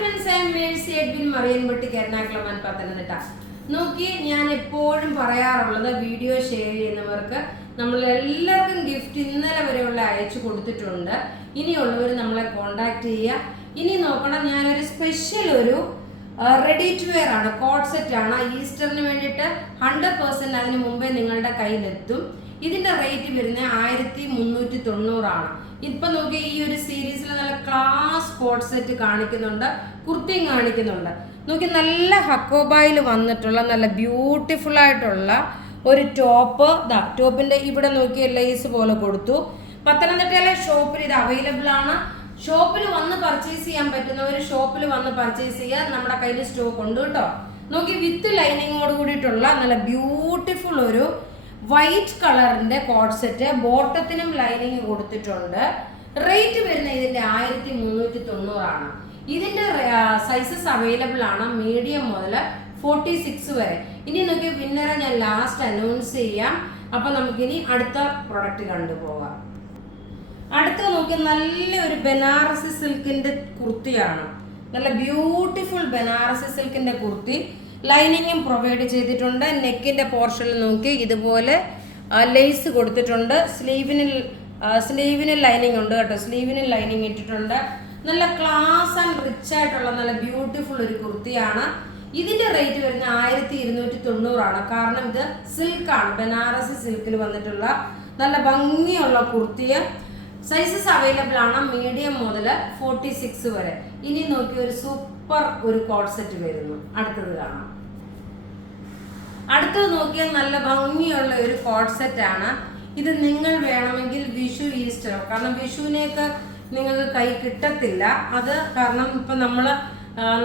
friends, I am Mercy Edwin Marianpatti Ernakulam Pathanathitta. നോക്കി ഞാൻ എപ്പോഴും പറയാറുള്ളത് വീഡിയോ ഷെയർ ചെയ്യുന്നവർക്ക് നമ്മൾ എല്ലാവർക്കും ഗിഫ്റ്റ് ഇന്നലെ വരെയുള്ള അയച്ചു കൊടുത്തിട്ടുണ്ട്. ഇനിയുള്ളവർ നമ്മളെ കോണ്ടാക്ട് ചെയ്യുക. ഇനി നോക്കണം, ഞാനൊരു സ്പെഷ്യൽ ഒരു റെഡി ടു വെയർ ആണ്, കോട്ട് സെറ്റ് ആണ്. ഈസ്റ്ററിന് വേണ്ടിയിട്ട് 100% അതിന് മുമ്പേ നിങ്ങളുടെ കയ്യിലെത്തും. ഇതിന്റെ റേറ്റ് വരുന്നത് 1390 ആണ്. ഇപ്പൊ നോക്കി ഈ ഒരു സീരീസിൽ നല്ല ക്ലാസ് കോട്ട് സെറ്റ് കാണിക്കുന്നുണ്ട്, കുർത്തിയും കാണിക്കുന്നുണ്ട്. നോക്കി നല്ല ഹക്കോബായിൽ വന്നിട്ടുള്ള നല്ല ബ്യൂട്ടിഫുൾ ആയിട്ടുള്ള ഒരു ടോപ്പ്. ടോപ്പിന്റെ ഇവിടെ നോക്കി ലേസ് പോലെ കൊടുത്തു. പത്തനംതിട്ടയിലെ ഷോപ്പിൽ ഇത് അവൈലബിൾ ആണ്. ഷോപ്പിൽ വന്ന് പർച്ചേസ് ചെയ്യാൻ പറ്റുന്നവർ ഷോപ്പിൽ വന്ന് പർച്ചേസ് ചെയ്യുക. നമ്മുടെ കയ്യിൽ സ്റ്റോക്ക് ഉണ്ട് കേട്ടോ. നോക്കി വിത്ത് ലൈനിങ്ങോട് കൂടിയിട്ടുള്ള നല്ല ബ്യൂട്ടിഫുൾ ഒരു വൈറ്റ് കളറിന്റെ കോട്ട് സെറ്റ്. ബോട്ടത്തിനും ലൈനിങ് കൊടുത്തിട്ടുണ്ട്. റേറ്റ് വരുന്നത് ഇതിന്റെ 1390 ആണ്. ഇതിന്റെ സൈസസ് അവൈലബിൾ ആണ്, മീഡിയം മുതൽ 46 വരെ. ഇനി നോക്കി വിന്നറെ ഞാൻ ലാസ്റ്റ് അനൗൺസ് ചെയ്യാം. അപ്പൊ നമുക്കിനി അടുത്ത പ്രൊഡക്റ്റ് കണ്ടുപോകാം. അടുത്ത നോക്കി നല്ലൊരു ബനാറസി സിൽക്കിന്റെ കുർത്തിയാണ്. നല്ല ബ്യൂട്ടിഫുൾ ബനാറസി സിൽക്കിന്റെ കുർത്തി. ലൈനിങ്ങും പ്രൊവൈഡ് ചെയ്തിട്ടുണ്ട്. നെക്കിന്റെ പോർഷനിൽ നോക്കി ഇതുപോലെ ലേസ് കൊടുത്തിട്ടുണ്ട്. സ്ലീവിന് ലൈനിങ് ഉണ്ട് കേട്ടോ. സ്ലീവിന് ലൈനിങ് ഇട്ടിട്ടുണ്ട്. നല്ല ക്ലാസ് ആൻഡ് റിച്ച് ആയിട്ടുള്ള നല്ല ബ്യൂട്ടിഫുൾ ഒരു കുർത്തിയാണ്. ഇതിന്റെ റേറ്റ് വരുന്നത് 1290 ആണ്. കാരണം ഇത് സിൽക്കാണ്, ബനാറസി സിൽക്കിൽ വന്നിട്ടുള്ള നല്ല ഭംഗിയുള്ള കുർത്തിയ. സൈസസ് അവൈലബിൾ ആണ്, മീഡിയം മുതൽ 46 വരെ. ഇനി നോക്കി ഒരു സൂപ്പർ ഒരു കോട്ട് സെറ്റ് വരുന്നു. അടുത്തത് കാണാം. അടുത്തത് നോക്കിയാൽ നല്ല ഭംഗിയുള്ള ഒരു കോട്ട് സെറ്റ് ആണ്. ഇത് നിങ്ങൾ വേണമെങ്കിൽ വിഷു, ഈസ്റ്റർ, കാരണം വിഷുവിനെയൊക്കെ നിങ്ങൾക്ക് കൈ കിട്ടത്തില്ല. അത് കാരണം ഇപ്പം നമ്മൾ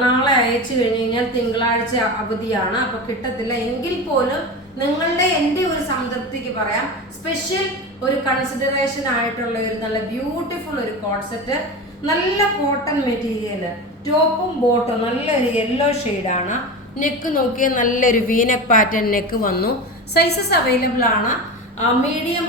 നാളെ അയച്ചു കഴിഞ്ഞ് കഴിഞ്ഞാൽ തിങ്കളാഴ്ച അവധിയാണ്, അപ്പം കിട്ടത്തില്ല. എങ്കിൽ പോലും നിങ്ങളുടെ എൻ്റെ ഒരു സംതൃപ്തിക്ക് പറയാം, സ്പെഷ്യൽ ഒരു കൺസിഡറേഷൻ ആയിട്ടുള്ള ഒരു നല്ല ബ്യൂട്ടിഫുൾ ഒരു കോട്ട് സെറ്റ്. നല്ല കോട്ടൺ മെറ്റീരിയൽ, ടോപ്പും ബോട്ടും നല്ലൊരു യെല്ലോ ഷെയ്ഡാണ്. നെക്ക് നോക്കിയാൽ നല്ലൊരു വീനക്ക് പാറ്റേൺ നെക്ക് വന്നു. സൈസസ് അവൈലബിൾ ആണ്, മീഡിയം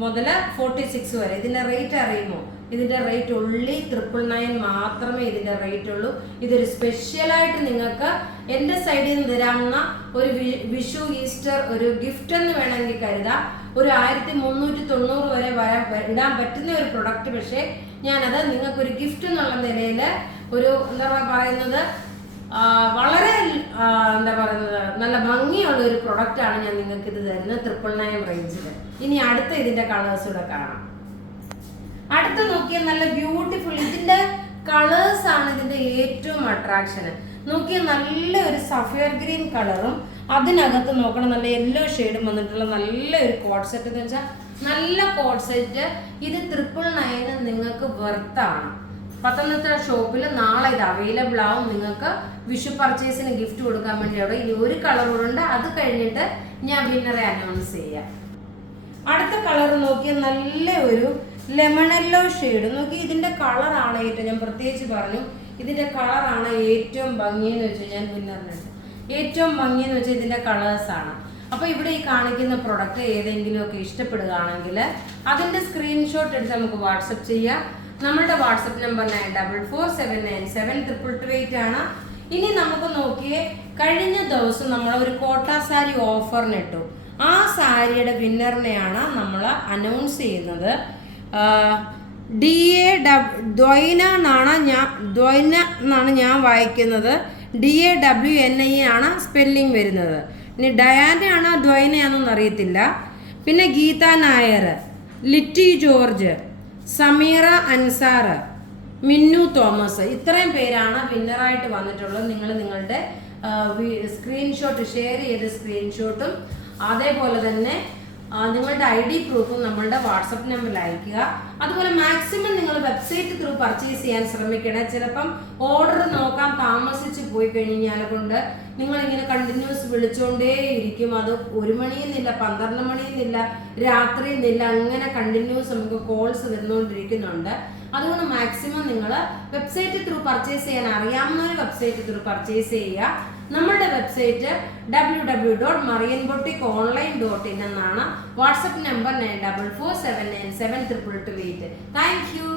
മുതൽ 46 വരെ. ഇതിൻ്റെ റേറ്റ് അറിയുമോ? ഇതിൻ്റെ റേറ്റ് ഉള്ളി 999 മാത്രമേ ഇതിൻ്റെ റേറ്റ് ഉള്ളൂ. ഇതൊരു സ്പെഷ്യലായിട്ട് നിങ്ങൾക്ക് എൻ്റെ സൈഡിൽ നിന്ന് തരാവുന്ന ഒരു വിഷു, ഈസ്റ്റർ ഒരു ഗിഫ്റ്റ് എന്ന് വേണമെങ്കിൽ കരുതാം. ഒരു 1390 വരെ ഇടാൻ പറ്റുന്ന ഒരു പ്രൊഡക്റ്റ്. പക്ഷേ ഞാനത് നിങ്ങൾക്കൊരു ഗിഫ്റ്റ് എന്നുള്ള നിലയിൽ ഒരു എന്താ പറയുന്നത്, വളരെ എന്താ പറയുന്നത്, നല്ല ഭംഗിയുള്ള ഒരു പ്രൊഡക്റ്റ് ആണ് ഞാൻ നിങ്ങൾക്ക് ഇത് തരുന്നത് 999 റേഞ്ചിൽ. ഇനി അടുത്ത ഇതിന്റെ കളേഴ്സ് കൂടെ കാണാം. അടുത്ത നോക്കിയാൽ നല്ല ബ്യൂട്ടിഫുൾ, ഇതിന്റെ കളേഴ്സ് ആണ് ഇതിന്റെ ഏറ്റവും അട്രാക്ഷൻ. നോക്കിയാൽ നല്ല ഒരു സഫയർ ഗ്രീൻ കളറും അതിനകത്ത് നോക്കണം നല്ല യെല്ലോ ഷെയ്ഡും വന്നിട്ടുള്ള നല്ല ഒരു കോട്ട് സെറ്റ്. എന്ന് വെച്ചാൽ നല്ല കോട്ട് സെറ്റ്. ഇത് 999 നിങ്ങൾക്ക് വെർത്താണ്. പത്തനംതിട്ട ഷോപ്പിൽ നാളെ ഇത് അവൈലബിൾ ആവും. നിങ്ങൾക്ക് വിഷു പർച്ചേസിന് ഗിഫ്റ്റ് കൊടുക്കാൻ വേണ്ടി അവിടെ ഇനി ഒരു കളർ ഉണ്ട്. അത് കഴിഞ്ഞിട്ട് ഞാൻ വിന്നറെ അനൗൺസ് ചെയ്യാം. അടുത്ത കളർ നോക്കിയാൽ നല്ല ഒരു ലെമൺ യെല്ലോ ഷെയ്ഡ്. നോക്കി ഇതിന്റെ കളറാണ് ഏറ്റവും, ഞാൻ പ്രത്യേകിച്ച് പറഞ്ഞു, ഇതിന്റെ കളറാണ് ഏറ്റവും ഭംഗിയെന്ന് വെച്ചാൽ ഞാൻ വിന്നറിനുണ്ട് ഏറ്റവും ഭംഗിയെന്ന് വെച്ചാൽ ഇതിന്റെ കളേഴ്സാണ്. അപ്പോൾ ഇവിടെ ഈ കാണിക്കുന്ന പ്രൊഡക്റ്റ് ഏതെങ്കിലുമൊക്കെ ഇഷ്ടപ്പെടുകയാണെങ്കിൽ അതിന്റെ സ്ക്രീൻഷോട്ട് എടുത്ത് നമുക്ക് വാട്സപ്പ് ചെയ്യാം. നമ്മളുടെ വാട്സപ്പ് നമ്പർ 9447972288 ആണ്. ഇനി നമുക്ക് നോക്കിയേ, കഴിഞ്ഞ ദിവസം നമ്മൾ ഒരു കോട്ട സാരി ഓഫറിനിട്ടു. ആ സാരിയുടെ വിന്നറിനെയാണ് നമ്മൾ അനൗൺസ് ചെയ്യുന്നത്. ദ്വൈന എന്നാണ് ഞാൻ വായിക്കുന്നത്. DAWNI ആണ് സ്പെല്ലിംഗ് വരുന്നത്. ഇനി ഡയാനയാണോ ദ്വൈനയാണോന്ന് അറിയത്തില്ല. പിന്നെ ഗീത നായർ, ലിറ്റി ജോർജ്, സമീറ അൻസാർ, മിന്നു തോമസ്, ഇത്രയും പേരാണ് വിന്നറായിട്ട് വന്നിട്ടുള്ളത്. നിങ്ങൾ നിങ്ങളുടെ സ്ക്രീൻഷോട്ട് ഷെയർ ചെയ്ത സ്ക്രീൻഷോട്ടും അതേപോലെ തന്നെ നിങ്ങളുടെ ID പ്രൂഫും നമ്മളുടെ വാട്സപ്പ് നമ്പറിൽ അയക്കുക. അതുപോലെ മാക്സിമം നിങ്ങൾ വെബ്സൈറ്റ് ത്രൂ പർച്ചേസ് ചെയ്യാൻ ശ്രമിക്കണേ. ചിലപ്പം ഓർഡർ നോക്കാൻ താമസിച്ച് പോയി കഴിഞ്ഞാൽ കൊണ്ട് നിങ്ങളിങ്ങനെ കണ്ടിന്യൂസ് വിളിച്ചുകൊണ്ടേ ഇരിക്കും. അത് 1 മണിയെന്നില്ല, 12 മണിയെന്നില്ല, രാത്രിയെന്നില്ല, അങ്ങനെ കണ്ടിന്യൂസ് നമുക്ക് കോൾസ് വന്നുകൊണ്ടിരിക്കുന്നുണ്ട്. അതുകൊണ്ട് മാക്സിമം നിങ്ങൾ വെബ്സൈറ്റ് ത്രൂ പർച്ചേസ് ചെയ്യാൻ അറിയാവുന്ന ഒരു വെബ്സൈറ്റ് ത്രൂ പർച്ചേസ് ചെയ്യുക. നമ്മളുടെ വെബ്സൈറ്റ് www.marianboutique.online.in എന്നാണ്. WhatsApp number 9447972288. Thank you.